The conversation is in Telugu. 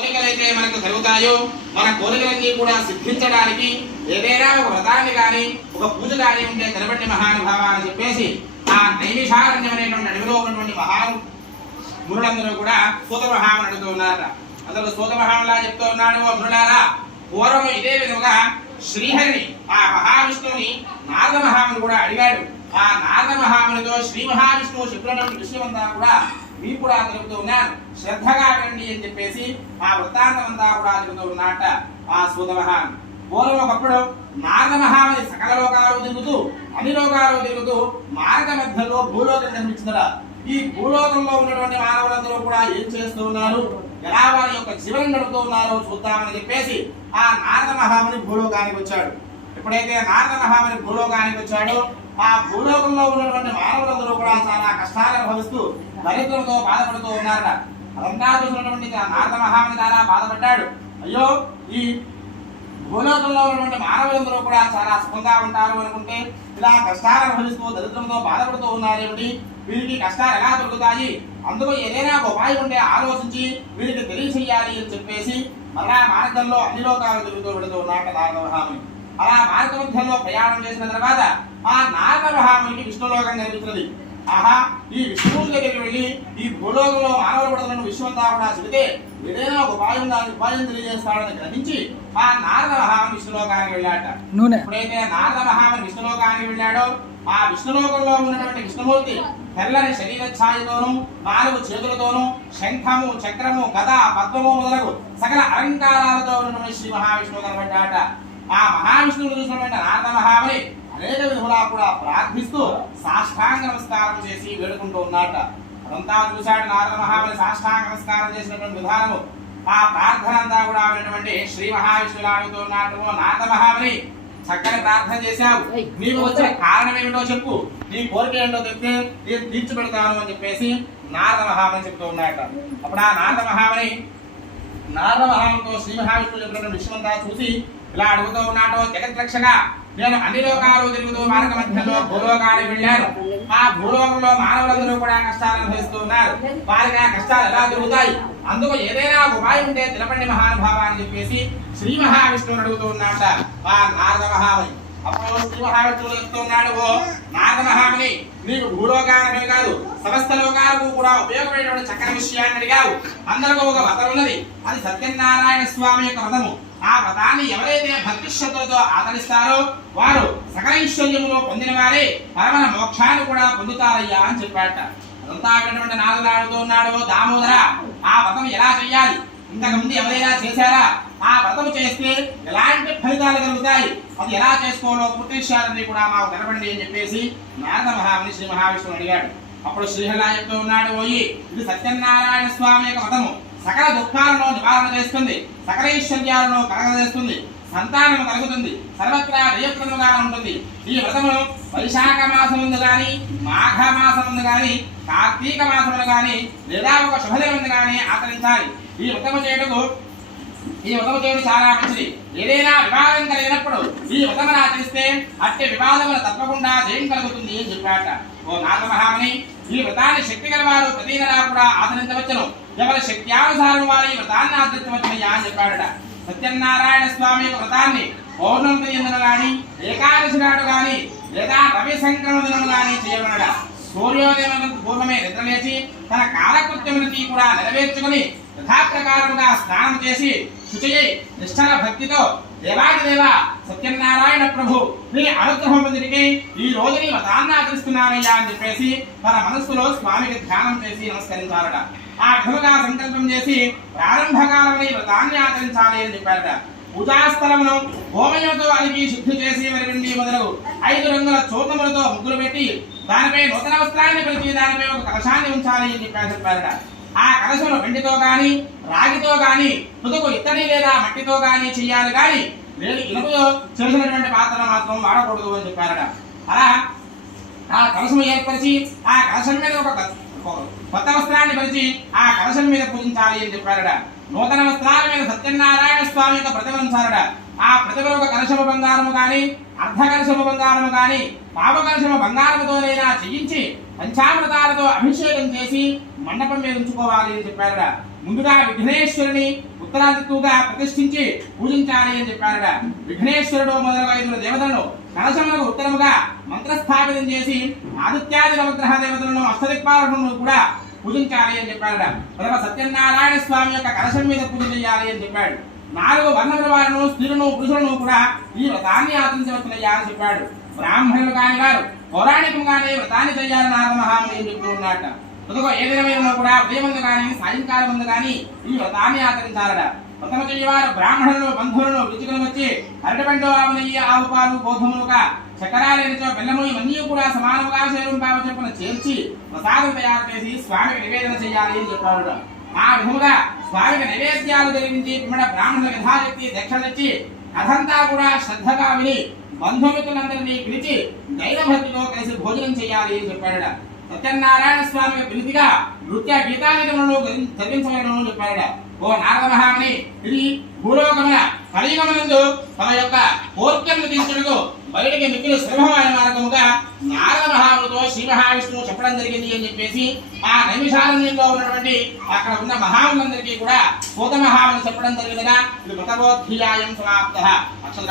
కోరికలైతే మనకు కలుగుతాయో మన కోరికలన్నీ కూడా సిద్ధించడానికి ఏదైనా ఒక వ్రతాన్ని కానీ ఒక పూజ కానీ ఉంటే కనబడి మహానుభావ అని చెప్పేసి ఆ నైమిషారణ్యం అనేటువంటి అడవిలో ఉన్నటువంటి మునులందరూ కూడా సూత మహాముని అడుగుతూ ఉన్నారట. అందరూ సూత మహాములా చెప్తూ ఉన్నాడు, ఓ మునులారా, పూర్వం ఇదే విధముగా శ్రీహరిని ఆ మహావిష్ణువుని నారద మహాముని కూడా అడిగాడు. ఆ నారద మహామునితో శ్రీ మహావిష్ణువు చెప్పినటువంటి విషయమంతా కూడా మీకు కూడా తెలుపుతూ ఉన్నాను, శ్రద్ధగా వినండి అని చెప్పేసి ఆ వృత్తాంతం అంతా కూడా చెబుతూ ఉన్నట్ట ఆ సూత మహాముని. పూర్వం ఒకప్పుడు నారద మహాముని సకల లోకాలు తిరుగుతూ అన్ని లోకాలు తిరుగుతూ మార్గ మధ్యలో భూలోకం నిర్మించిందట. ఈ భూలోకంలో ఉన్నటువంటి మానవులందరూ కూడా ఏం చేస్తూ ఉన్నారు, ఎలా వారి యొక్క జీవనం గడుపుతూ ఉన్నారో చూద్దామని చెప్పేసి ఆ నారద మహాముని భూలోకానికి వచ్చాడు. ఎప్పుడైతే నారద మహాముని భూలోకానికి వచ్చాడో ఆ భూలోకంలో ఉన్నటువంటి మానవులందరూ కూడా చాలా కష్టాలు అనుభవిస్తూ దరిద్రంతో బాధపడుతూ ఉన్నారట. అదంతా చూసినటువంటి నారద మహాముని చాలా బాధపడ్డాడు. అయ్యో, ఈ భూలోకంలో ఉన్నటువంటి మానవులందరూ కూడా చాలా సుఖంగా ఉంటారు అనుకుంటే ఇలా కష్టాలు అనుభవిస్తూ దరిద్రంతో బాధపడుతూ ఉన్నారేమిటి, వీరికి కష్టాలు ఎలా దొరుకుతాయి, అందుకు ఏదైనా ఉపాయం ఉంటే ఆలోచించి వీరికి తెలియచేయాలి అని చెప్పేసి మళ్ళా మార్గంలో అన్ని లోకాలు తిరుగుతూ వెళుతూ ఉన్నాక నారద మహాముని. అలా మార్గ మధ్యంలో ప్రయాణం చేసిన తర్వాత ఆ నారద మహామునికి విష్ణులోకం కనిపించినది. ఆహా, ఈ విష్ణువుని దగ్గరికి వెళ్ళి ఈ భూలోకంలో మానవులు పడుతున్న విశ్వంతా కూడా చెబితే ఏదైనా ఒక ఉపాయం దాని ఉపాయం తెలియజేస్తాడని గ్రహించి ఆ నారద మహాముని విష్ణులోకానికి వెళ్ళాట. ఎప్పుడైతే నారద మహాముని విష్ణులోకానికి వెళ్ళాడో ఆ విష్ణులోకంలో ఉన్నటువంటి విష్ణుమూర్తి తెల్లని శరీర ఛాయతోనూ 4 చేతులతోనూ శంఖము చక్రము గద పద్మము మొదలగు సకల అలంకారాలతో ఉన్నటువంటి శ్రీ మహావిష్ణువు కనబడ్డాట. ఆ మహావిష్ణువును చూసినటువంటి నారద మహాముని అనేక విధములా కూడా ప్రార్థిస్తూ సాష్టాంగ నమస్కారం చేసి వేడుకుంటూ ఉన్నాట. అదంతా చూశాడు నారద మహాముని. సాష్టాంగ నమస్కారం చేసినటువంటి విధానము ఆ ప్రార్థన అంతా కూడా విన్నటువంటి శ్రీ మహావిష్ణువులు అడుగుతూ ఉన్నాడు, నారద మహాముని, చక్కని ప్రార్థన చేశావు, నీకు వచ్చిన కారణం ఏమిటో చెప్పు, నీ కోరిక ఏంటో చెప్తే నేను తీర్చి పెడతాను అని చెప్పేసి నారద మహాముని చెప్తూ ఉన్నాట. అప్పుడు ఆ నారద మహామునితో శ్రీ మహావిష్ణువు చెప్పినటువంటి విషయమంతా చూసి ఇలా అడుగుతూ ఉన్నాడు, జగద్రక్షగా, నేను అన్ని లోకాలు తిరుగుతూ మార్గ మధ్యలో భూలోకానికి వెళ్ళాను. ఆ భూలోకంలో మానవులందరూ కూడా కష్టాలు అనుభవిస్తూ ఉన్నారు. వారికి ఆ కష్టాలు ఎలా తిరుగుతాయి, అందుకు ఏదైనా ఉపాయం ఉంటే తెలపండి మహానుభావ అని చెప్పేసి శ్రీ మహావిష్ణువుని అడుగుతూ ఉన్నాట ఆ నారద మహాముని. అప్పుడు శ్రీ మహావిష్ణువు చెప్తూ ఉన్నాడు, ఓ నారద మహాముని, నీకు భూలోకాలనే కాదు సమస్త లోకాలకు కూడా ఉపయోగపడేటువంటి చక్కని విషయాన్ని అడిగావు. అందరికీ ఒక వ్రతం ఉన్నది, అది సత్యనారాయణ స్వామి యొక్క వ్రతము. ఆ వ్రతాన్ని ఎవరైతే భక్తి శ్రద్ధలతో ఆచరిస్తారో వారు సకల ఐశ్వర్యములో పొందిన వారే పరమన మోక్షాన్ని కూడా పొందుతారయ్యా అని చెప్పాట. అదంతా విన్నటువంటి నారదుడు అడుగుతూ ఉన్నాడు, దామోదర, ఆ వ్రతం ఎలా చెయ్యాలి, ఇంతకుముందు ఎవరైనా చేశారా, ఆ వ్రతం చేస్తే ఎలాంటి ఫలితాలు కలుగుతాయి, అది ఎలా చేసుకోవాలో పూర్తి విషయాలన్నీ కూడా మాకు తెలపండి అని చెప్పేసి నారద మహాముని శ్రీ మహావిష్ణువు అడిగాడు. అప్పుడు శ్రీహరి చెప్తూ ఉన్నాడు, ఓయి, ఇది సత్యనారాయణ స్వామి యొక్క వ్రతము. సకల దుఃఖాలను నివారణ చేస్తుంది, సకల ఐశ్వర్యాలను కలగజేస్తుంది, సంతానం కలుగుతుంది, సర్వత్రా జయప్రదముగా ఉంటుంది. ఈ వ్రతమును వైశాఖ మాసముందు గాని, మాఘ మాసముందు గాని, కార్తీక మాసములు గాని, లేదా ఒక శుభదినముందు గాని ఆచరించాలి. ఈ వ్రతము చేయడం చాలా మంచిది. ఏదైనా వివాదం కలిగినప్పుడు ఈ వ్రతమును ఆచరిస్తే అట్టి వివాదములు తప్పకుండా జయం కలుగుతుంది అని చెప్పాట. ఓ నారద మహాముని, ఈ వ్రతాన్ని శక్తి గలవారు ప్రతి నెలా కూడా ఆచరించవచ్చును. ఎవరి శక్త్యానుసారం వారు ఈ వ్రతాన్ని ఆచరించవచ్చునయ్యా అని చెప్పాడట. సత్యనారాయణ స్వామి యొక్క వ్రతాన్ని పౌర్ణమి దినమున గాని, ఏకాదశి నాడు గాని, లేదా రవి సంక్రమణ దినము గాని చేయమనడ. సూర్యోదయం పూర్వమే నిద్రలేచి తన కాలకృత్యములకి కూడా నెరవేర్చుకుని యథాప్రకారముగా స్నానం చేసి శుచియై నిష్ఠల భక్తితో దేవాదిదేవ సత్యనారాయణ ప్రభు నీ అనుగ్రహం పొందికి ఈ రోజు నీ వ్రతాన్ని ఆచరిస్తున్నానయ్యా అని చెప్పేసి మన మనస్సులో స్వామికి ధ్యానం చేసి నమస్కరించాలట. ఆ విధముగా సంకల్పం చేసి ప్రారంభకాలంలో ఈ వ్రతాన్ని ఆచరించాలి అని చెప్పారట. పూజాస్థలమును హోమయంతో అలిపి శుద్ధి చేసి వెండి మొదలగు 5 రంగుల చూర్ణములతో ముగ్గులు పెట్టి దానిపై నూతన వస్త్రాన్ని పరిచి దానిపై ఒక కలశాన్ని ఉంచాలి అని చెప్పారట. ఆ కలశమును వెండితో గాని, రాగితో గాని, తుదుకు ఇత్తడి లేదా మట్టితో గాని చెయ్యాలి గాని లేదు ఇనుముతో చేసినటువంటి పాత్రలు మాత్రం వాడకూడదు అని చెప్పారట. అలా ఆ కలశము ఏర్పరిచి ఆ కలశం మీద ఒక కొత్త వస్త్రాన్ని పరిచి ఆ కలశం మీద పూజించాలి అని చెప్పారట. నూతన వస్త్రాల మీద సత్యనారాయణ స్వామి యొక్క ప్రతిమ ఉంచారట. ఆ ప్రతిమ ఒక కలశము బంగారము గాని, అర్ధ కలశము బంగారము గాని, పావు కలశము బంగారముతోనైనా చేయించి పంచామృతాలతో అభిషేకం చేసి మండపం మీద ఉంచుకోవాలి అని చెప్పారట. ముందుగా విఘ్నేశ్వరుని ఉత్తరాదిక్కుగా ప్రతిష్ఠించి పూజించాలి అని చెప్పారట. విఘ్నేశ్వరుడు మొదలగు 5 దేవతలను కలశములకు ఉత్తరముగా మంత్రస్థాపితం చేసి ఆదిత్యాది నవగ్రహ దేవతలను అష్టదిక్పాలను కూడా పూజించాలి అని చెప్పారట. ప్రథమ సత్యనారాయణ స్వామి యొక్క కలశం మీద పూజ చేయాలి అని చెప్పాడు. 4 వర్ణముల వారిను స్త్రీలను పురుషులను కూడా ఈ వ్రతాన్ని ఆచరించవచ్చునయ్యా అని చెప్పాడు. బ్రాహ్మణులు కాని వారు పౌరాణికంగానే వ్రతాన్ని చేయాలని నారద మహాముని చెప్తూ ఉన్నాడట. ప్రతిగా ఏ దినమైనా కూడా ఉదయమందు కానీ సాయంకాలం ముందు కానీ ఈ వ్రతాన్ని ఆచరించాలట. వ్రతము చేయవారు బ్రాహ్మణులు బంధువులను పిలుచుకుని వచ్చి అరటిపండు ఆవు నెయ్యి ఆవు పాలు గోధుమలుగా చక్కెరాలేనిచో బెల్లము ఇవన్నీ కూడా సమానముగా చేరుంపావ చెప్పున చేర్చి ప్రసాదం తయారు చేసి స్వామికి నివేదన చేయాలి అని చెప్పాడు. ఆ విధముగా స్వామికి నైవేద్యాలు జరిగించి పిమ్మడ బ్రాహ్మణుల యథాశక్తి దక్షిణిచ్చి అదంతా కూడా శ్రద్ధగా విని బంధుమిత్రులందరినీ పిలిచి దైవభక్తితో కలిసి భోజనం చేయాలి అని చెప్పాడు. సత్యనారాయణ స్వామి ప్రీతిగా నృత్య గీతానికములను జరిగించవలను చెప్పాడు. ఓ నారద మహాముని, ఇది భూలోకమున కలియుగమునందు తమ యొక్క కోర్కెలను తీర్చుటకు బయటికి మిక్కిలి సులభమైన మార్గముగా నారద మహామునితో శ్రీ మహావిష్ణువు చెప్పడం జరిగింది అని చెప్పేసి ఆ నైమిషారణ్యంలో ఉన్నటువంటి అక్కడ ఉన్న మహాములందరికీ కూడా సూత మహాముని చెప్పడం జరిగిందిగా ఇది మతబోధ్యాయం సమాప్త. అక్షర